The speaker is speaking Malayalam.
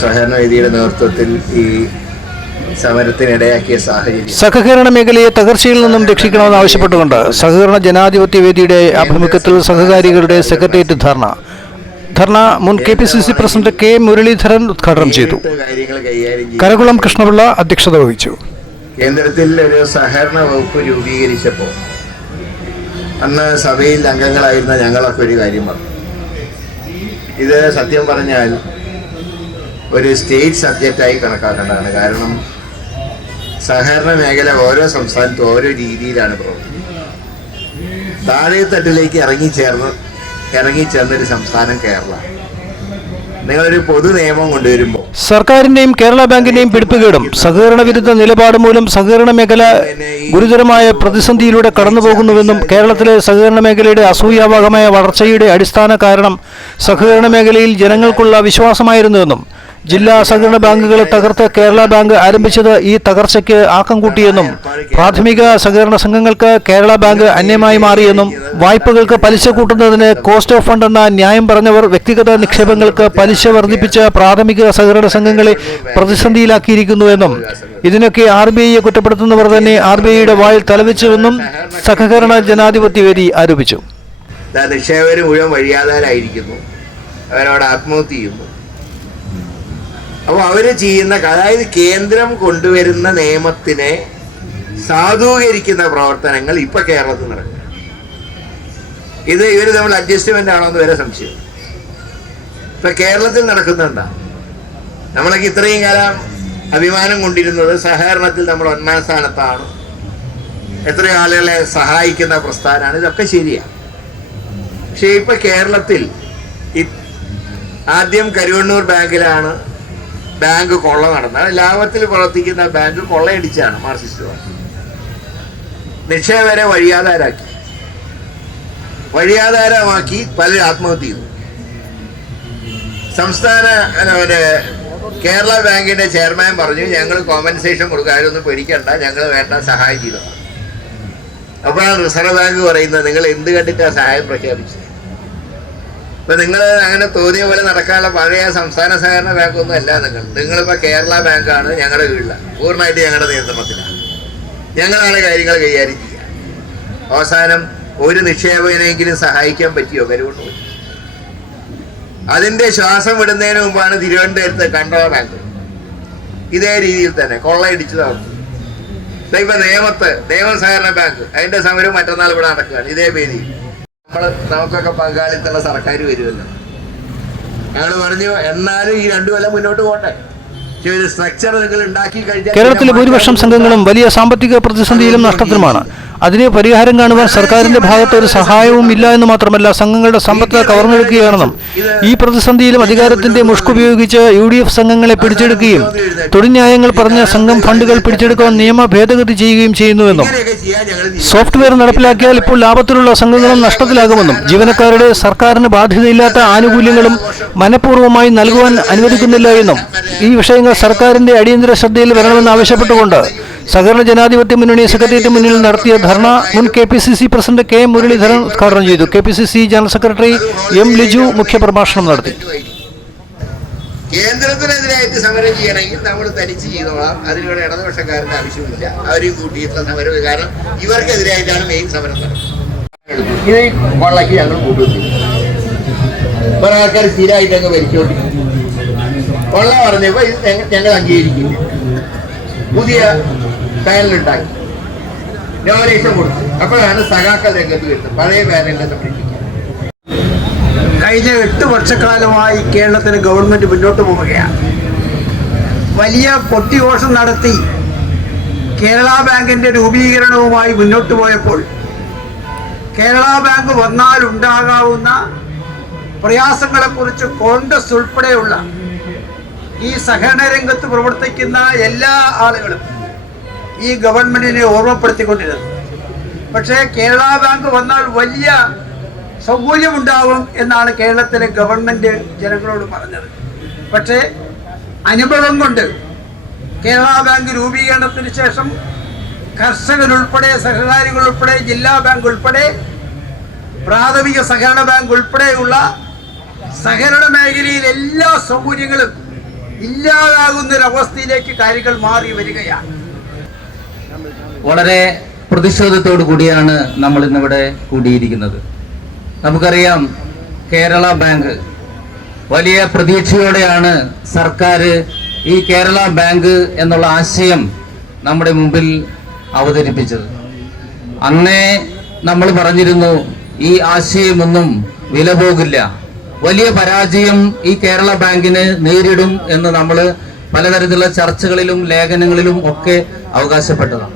സഹകരണവേദിയുടെ നേതൃത്വത്തിൽ ഈ സമരത്തിനിടയാക്കിയ സാഹചര്യം സഹകരണ മേഖലയെ തകർച്ചയിൽ നിന്നും രക്ഷിക്കണമെന്ന് ആവശ്യപ്പെട്ടുകൊണ്ട് സഹകരണ ജനാധിപത്യ വേദിയുടെ ആഭിമുഖ്യത്തിൽ സഹകാരികളുടെ സെക്രട്ടേറിയറ്റ് ധർണ മുൻ KPCC പ്രസിഡന്റ് K മുരളീധരൻ ഉദ്ഘാടനം ചെയ്തു. കരകുളം കൃഷ്ണപിള്ള അധ്യക്ഷത വഹിച്ചു. കേന്ദ്രത്തിൽ ഒരു സഹകരണ വകുപ്പ് രൂപീകരിച്ചപ്പോൾ അന്ന് സഭയിൽ അംഗങ്ങളായിരുന്ന ഞങ്ങളൊക്കെ ഒരു കാര്യം പറഞ്ഞു. ഇത് സത്യം പറഞ്ഞാൽ ഒരു സ്റ്റേറ്റ് സബ്ജക്റ്റായി കണക്കാക്കേണ്ടതാണ്. കാരണം സഹകരണ മേഖല ഓരോ സംസ്ഥാനത്തും ഓരോ രീതിയിലാണ് പ്രവർത്തിക്കുന്നത്. താഴെത്തട്ടിലേക്ക് ഇറങ്ങിച്ചേർന്നൊരു സംസ്ഥാനം കേരള. നിങ്ങളൊരു പൊതു നിയമം കൊണ്ടുവരുമ്പോൾ സർക്കാരിന്റെയും കേരള ബാങ്കിന്റെയും പിടിപ്പുകേടും സഹകരണ വിരുദ്ധ നിലപാട് മൂലം സഹകരണ മേഖല ഗുരുതരമായ പ്രതിസന്ധിയിലൂടെ കടന്നുപോകുന്നുവെന്നും കേരളത്തിലെ സഹകരണ മേഖലയുടെ അസൂയാവഹമായ വളർച്ചയുടെ അടിസ്ഥാന കാരണം സഹകരണ മേഖലയിൽ ജനങ്ങൾക്കുള്ള വിശ്വാസമായിരുന്നുവെന്നും ജില്ലാ സഹകരണ ബാങ്കുകളെ തകർത്ത് കേരള ബാങ്ക് ആരംഭിച്ചത് ഈ തകർച്ചയ്ക്ക് ആക്കം കൂട്ടിയെന്നും പ്രാഥമിക സഹകരണ സംഘങ്ങൾക്ക് കേരള ബാങ്ക് അന്യമായി മാറിയെന്നും വായ്പകൾക്ക് പലിശ കൂട്ടുന്നതിന് കോസ്റ്റ് ഓഫ് ഫണ്ട് എന്ന ന്യായം പറഞ്ഞവർ വ്യക്തിഗത നിക്ഷേപങ്ങൾക്ക് പലിശ വർദ്ധിപ്പിച്ച പ്രാഥമിക സഹകരണ സംഘങ്ങളെ പ്രതിസന്ധിയിലാക്കിയിരിക്കുന്നുവെന്നും ഇതിനൊക്കെ RBIയെ കുറ്റപ്പെടുത്തുന്നവർ തന്നെ RBIയുടെ വായിൽ തലവെച്ചുവെന്നും സഹകരണ ജനാധിപത്യ വേദി ആരോപിച്ചു. നിക്ഷേപകർ മുഴുവൻ വഴിയാധാരായിരിക്കുന്നു, അവരവിടെ ആത്മഹത്യ ചെയ്യുന്നു. അപ്പോൾ അവർ ചെയ്യുന്ന, അതായത് കേന്ദ്രം കൊണ്ടുവരുന്ന നിയമത്തിനെ സാധൂകരിക്കുന്ന പ്രവർത്തനങ്ങൾ ഇപ്പൊ കേരളത്തിൽ നടക്കുക. ഇത് ഇവർ തമ്മിൽ അഡ്ജസ്റ്റ്മെന്റ് ആണോ എന്ന് വരെ സംശയം. ഇപ്പൊ കേരളത്തിൽ നടക്കുന്നുണ്ടാ? നമ്മളൊക്കെ ഇത്രയും കാലം അഭിമാനം കൊണ്ടിരുന്നത് സഹകരണത്തിൽ നമ്മൾ 1ാം സ്ഥാനത്താണ്, എത്രയോ ആളുകളെ സഹായിക്കുന്ന പ്രസ്ഥാനമാണ്, ഇതൊക്കെ ശരിയാണ്. പക്ഷെ ഇപ്പൊ കേരളത്തിൽ ആദ്യം കരുവണ്ണൂർ ബാങ്കിലാണ് ബാങ്ക് കൊള്ള നടന്നത്. ലാഭത്തിൽ പ്രവർത്തിക്കുന്ന ബാങ്ക് കൊള്ളയടിച്ചാണ് മാർക്സിസ്റ്റ് പാർട്ടി. നിക്ഷേപകരെ വഴിയാധാരമാക്കി പലരും ആത്മഹത്യ ചെയ്തു. സംസ്ഥാന കേരള ബാങ്കിന്റെ ചെയർമാൻ പറഞ്ഞു, ഞങ്ങൾ കോമ്പൻസേഷൻ കൊടുക്കാനൊന്നും പേടിക്കണ്ട, ഞങ്ങൾ വേണ്ട സഹായം ചെയ്തതാണ്. അപ്പോഴാണ് റിസർവ് ബാങ്ക് പറയുന്നത്, നിങ്ങൾ എന്ത് കണ്ടിട്ടാണ് സഹായം പ്രഖ്യാപിച്ചത്? ഇപ്പൊ നിങ്ങൾ അങ്ങനെ തോന്നിയ പോലെ നടക്കാനുള്ള പഴയ സംസ്ഥാന സഹകരണ ബാങ്കൊന്നും അല്ല. നിങ്ങളിപ്പോ കേരള ബാങ്കാണ് ഞങ്ങളുടെ കീഴിലാണ്, പൂർണ്ണമായിട്ട് ഞങ്ങളുടെ നിയന്ത്രണത്തിലാണ്, ഞങ്ങളാണ് കാര്യങ്ങൾ കൈകാര്യം ചെയ്യുക. അവസാനം ഒരു നിക്ഷേപകനെങ്കിലും സഹായിക്കാൻ പറ്റിയോ കരുവണ്ണൂർ? അതിന്റെ ശ്വാസം വിടുന്നതിന് മുമ്പാണ് തിരുവനന്തപുരത്ത് കണ്ടോള ബാങ്ക് ഇതേ രീതിയിൽ തന്നെ കൊള്ളയടിച്ചു തകർത്തു. ഇപ്പൊ നിയമ സഹകരണ ബാങ്ക് അതിന്റെ സമരം മറ്റന്നാൾ ഇവിടെ നടക്കുകയാണ് ഇതേ വേദിയിൽ. നമുക്കൊക്കെ പങ്കാളിത്തമുള്ള സർക്കാർ വരുമല്ലോ. ഞങ്ങൾ പറഞ്ഞു, എന്നാലും ഈ 2 കൊല്ലം മുന്നോട്ട് പോട്ടെ, ഒരു സ്ട്രക്ചർ നിങ്ങൾ ഉണ്ടാക്കി കഴിഞ്ഞാൽ. കേരളത്തിലെ ഭൂരിപക്ഷം സംഘങ്ങളും വലിയ സാമ്പത്തിക പ്രതിസന്ധിയിലും നഷ്ടത്തിലുമാണ്. അതിന് പരിഹാരം കാണുവാൻ സർക്കാരിന്റെ ഭാഗത്ത് ഒരു സഹായവും ഇല്ല എന്ന് മാത്രമല്ല, സംഘങ്ങളുടെ സമ്പത്ത് കവർന്നെടുക്കുകയാണെന്നും ഈ പ്രതിസന്ധിയിലും അധികാരത്തിന്റെ മുഷ്കുപയോഗിച്ച് UDF സംഘങ്ങളെ പിടിച്ചെടുക്കുകയും തൊഴിൽന്യായങ്ങൾ പറഞ്ഞ സംഘം ഫണ്ടുകൾ പിടിച്ചെടുക്കാൻ നിയമ ഭേദഗതി ചെയ്യുകയും ചെയ്യുന്നുവെന്നും സോഫ്റ്റ്വെയർ നടപ്പിലാക്കിയാൽ ഇപ്പോൾ ലാഭത്തിലുള്ള സംഘങ്ങളും നഷ്ടത്തിലാകുമെന്നും ജീവനക്കാരുടെ സർക്കാരിന് ബാധ്യതയില്ലാത്ത ആനുകൂല്യങ്ങളും മനഃപൂർവ്വമായി നൽകുവാൻ അനുവദിക്കുന്നില്ല എന്നും ഈ വിഷയങ്ങൾ സർക്കാരിന്റെ അടിയന്തര ശ്രദ്ധയിൽ വരണമെന്ന് ആവശ്യപ്പെട്ടുകൊണ്ട് സഹകരണ ജനാധിപത്യ മുന്നണി സെക്രട്ടേറിയറ്റ് മുന്നിൽ നടത്തിയ ധർണ മുൻ KPCC പ്രസിഡന്റ് K മുരളീധരൻ ഉദ്ഘാടനം ചെയ്തു. KPCC general secretary M Liju മുഖ്യപ്രഭാഷണം നടത്തി. കേന്ദ്രത്തിനെതിരായിട്ട് സമരം ചെയ്യണമെങ്കിൽ നമ്മൾ തനിച്ച് ചെയ്തോളാം, അതിലൂടെ ഇടതുപക്ഷക്കാരുടെ ആവശ്യമില്ല, അവരെയും കൂട്ടിയിട്ടുള്ള സമരം. കാരണം ഇവർക്കെതിരായിട്ടാണ് മെയിൻ സമരം നടക്കുന്നത്. ഈ കൊള്ളക്ക് ഞങ്ങൾ കൂട്ടുന്നു. കുറെ ആൾക്കാർ സ്ഥിരമായിട്ട് അങ്ങ് ഭരിച്ചോണ്ടിരിക്കും. കൊള്ള പറഞ്ഞപ്പോ ഇത് ഞങ്ങൾ അംഗീകരിക്കില്ല. പുതിയ പാനലുണ്ടാക്കി നോമിനേഷൻ കൊടുത്തു. അപ്പോഴാണ് സഖാക്കൾ രംഗത്ത് വരുന്നത്, പഴയ പാനലിനെ പിടിപ്പിക്കുക. കഴിഞ്ഞ 8 വർഷക്കാലമായി കേരളത്തിലെ ഗവൺമെന്റ് മുന്നോട്ട് പോവുകയാണ്. വലിയ കൊട്ടിഘോഷം നടത്തി കേരള ബാങ്കിന്റെ രൂപീകരണവുമായി മുന്നോട്ട് പോയപ്പോൾ കേരള ബാങ്ക് വന്നാൽ ഉണ്ടാകാവുന്ന പ്രയാസങ്ങളെക്കുറിച്ച് കോൺഗ്രസ് ഉൾപ്പെടെയുള്ള ഈ സഹകരണ രംഗത്ത് പ്രവർത്തിക്കുന്ന എല്ലാ ആളുകളും ഈ ഗവൺമെന്റിനെ ഓർമ്മപ്പെടുത്തിക്കൊണ്ടിരുന്നു. പക്ഷേ കേരള ബാങ്ക് വന്നാൽ വലിയ സൗകര്യമുണ്ടാവും എന്നാണ് കേരളത്തിലെ ഗവൺമെന്റ് ജനങ്ങളോട് പറഞ്ഞത്. പക്ഷേ അനുഭവം കൊണ്ട് കേരള ബാങ്ക് രൂപീകരണത്തിന് ശേഷം കർഷകരുൾപ്പെടെ, സഹകാരികൾ ഉൾപ്പെടെ, ജില്ലാ ബാങ്ക് ഉൾപ്പെടെ, പ്രാഥമിക സഹകരണ ബാങ്ക് ഉൾപ്പെടെയുള്ള സഹകരണ മേഖലയിൽ എല്ലാ സൗകര്യങ്ങളും ഇല്ലാതാകുന്നൊരവസ്ഥയിലേക്ക് കാര്യങ്ങൾ മാറി വരികയാണ്. വളരെ പ്രതിഷേധത്തോടു കൂടിയാണ് നമ്മൾ ഇന്നിവിടെ കൂടിയിരിക്കുന്നത്. നമുക്കറിയാം, കേരള ബാങ്ക് വലിയ പ്രതീക്ഷയോടെയാണ് സർക്കാർ ഈ കേരള ബാങ്ക് എന്നുള്ള ആശയം നമ്മുടെ മുമ്പിൽ അവതരിപ്പിച്ചത്. അന്നേ നമ്മൾ പറഞ്ഞിരുന്നു, ഈ ആശയമൊന്നും വില പോകില്ല, വലിയ പരാജയം ഈ കേരള ബാങ്കിന് നേരിടും എന്ന് നമ്മൾ പലതരത്തിലുള്ള ചർച്ചകളിലും ലേഖനങ്ങളിലും ഒക്കെ അവകാശപ്പെട്ടതാണ്.